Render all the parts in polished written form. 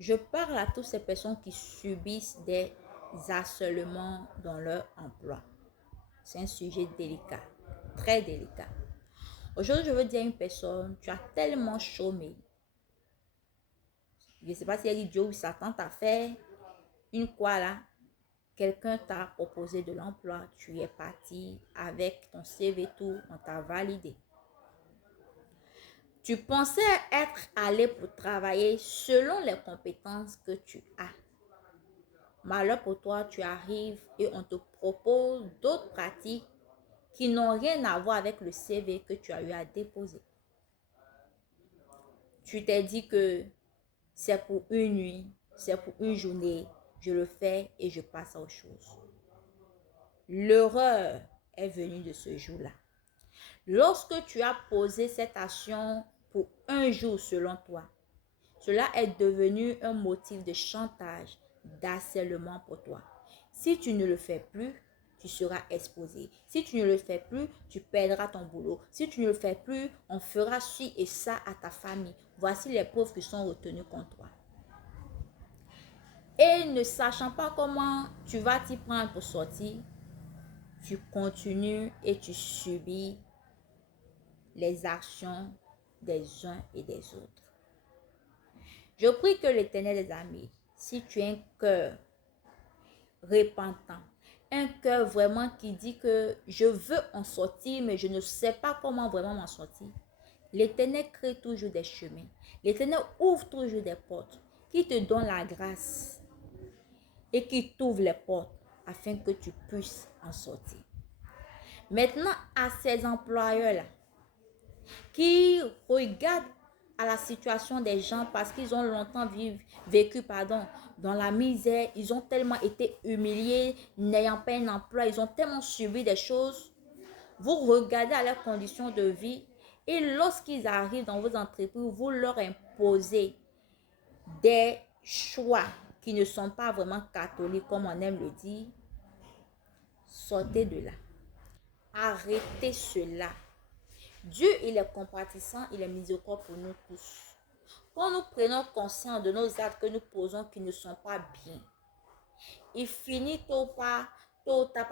Je parle à toutes ces personnes qui subissent des harcèlements dans leur emploi. C'est un sujet délicat, très délicat. Aujourd'hui, je veux dire à une personne, tu as tellement chômé. Je ne sais pas si elle dit Dieu ou Satan t'a fait une quoi là. Quelqu'un t'a proposé de l'emploi, tu es parti avec ton CV tout, on t'a validé. Tu pensais être allé pour travailler selon les compétences que tu as. Malheur pour toi, tu arrives et on te propose d'autres pratiques qui n'ont rien à voir avec le CV que tu as eu à déposer. Tu t'es dit que c'est pour une nuit, c'est pour une journée, je le fais et je passe à autre chose. L'erreur est venue de ce jour-là. Lorsque tu as posé cette action pour un jour selon toi, cela est devenu un motif de chantage, d'harcèlement pour toi. Si tu ne le fais plus, tu seras exposé. Si tu ne le fais plus, tu perdras ton boulot. Si tu ne le fais plus, on fera ci et ça à ta famille. Voici les preuves qui sont retenues contre toi. Et ne sachant pas comment tu vas t'y prendre pour sortir, tu continues et tu subis les actions des uns et des autres. Je prie que l'Éternel des amis, si tu as un cœur repentant, un cœur vraiment qui dit que je veux en sortir, mais je ne sais pas comment vraiment m'en sortir, l'Éternel crée toujours des chemins. L'Éternel ouvre toujours des portes qui te donnent la grâce et qui t'ouvre les portes afin que tu puisses en sortir. Maintenant, à ces employeurs-là qui regardent à la situation des gens parce qu'ils ont longtemps vécu dans la misère, ils ont tellement été humiliés, n'ayant pas un emploi, ils ont tellement subi des choses. Vous regardez à leurs conditions de vie et lorsqu'ils arrivent dans vos entreprises, vous leur imposez des choix qui ne sont pas vraiment catholiques comme on aime le dire. Sortez de là. Arrêtez cela. Dieu, il est compatissant, il est miséricordieux pour nous tous. Quand nous prenons conscience de nos actes que nous posons qui ne sont pas bien, il finit tôt ou tard,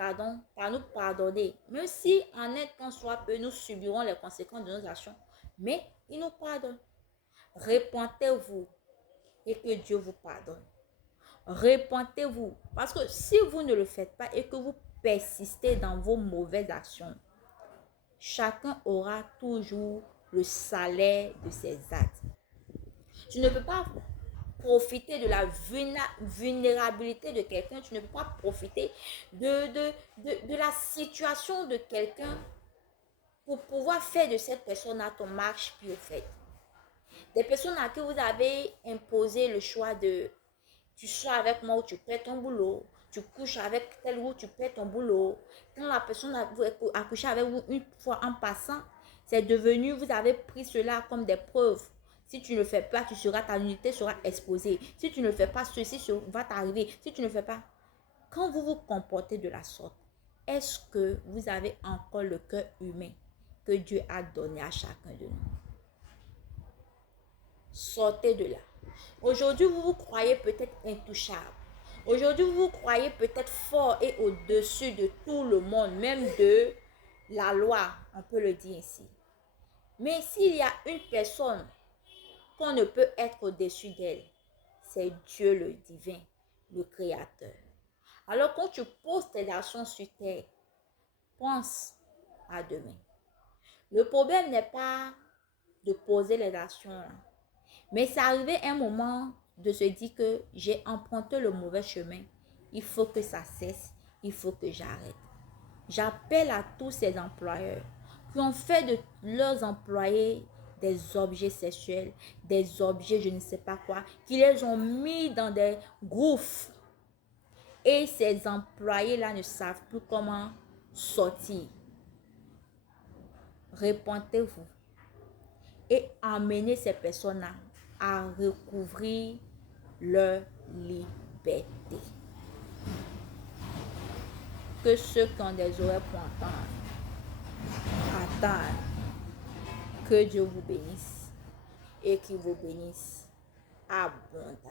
par nous pardonner. Même si en un temps soit peu, nous subirons les conséquences de nos actions, mais il nous pardonne. Repentez-vous et que Dieu vous pardonne. Repentez-vous, parce que si vous ne le faites pas et que vous persistez dans vos mauvaises actions, chacun aura toujours le salaire de ses actes. Tu ne peux pas profiter de la vulnérabilité de quelqu'un. Tu ne peux pas profiter de la situation de quelqu'un pour pouvoir faire de cette personne-là ton marche puis au fait. Des personnes à qui vous avez imposé le choix de tu sors avec moi ou tu perds ton boulot. Tu couches avec tel ou tu perds ton boulot. Quand la personne a couché avec vous une fois en passant, c'est devenu, vous avez pris cela comme des preuves. Si tu ne le fais pas, ta unité sera exposée. Si tu ne le fais pas, ceci va t'arriver. Si tu ne le fais pas, quand vous vous comportez de la sorte, est-ce que vous avez encore le cœur humain que Dieu a donné à chacun de nous? Sortez de là. Aujourd'hui, vous vous croyez peut-être intouchable. Aujourd'hui, vous vous croyez peut-être fort et au-dessus de tout le monde, même de la loi, on peut le dire ainsi. Mais s'il y a une personne qu'on ne peut être au-dessus d'elle, c'est Dieu le divin, le créateur. Alors quand tu poses tes actions sur terre, pense à demain. Le problème n'est pas de poser les actions, mais c'est arrivé un moment de se dire que j'ai emprunté le mauvais chemin. Il faut que ça cesse. Il faut que j'arrête. J'appelle à tous ces employeurs qui ont fait de leurs employés des objets sexuels, des objets je ne sais pas quoi, qui les ont mis dans des gouffres. Et ces employés-là ne savent plus comment sortir. Repentez-vous et emmenez ces personnes-là à recouvrir leur liberté. Que ceux qui ont des oreilles pour entendre, attendent. Que Dieu vous bénisse et qu'il vous bénisse abondamment.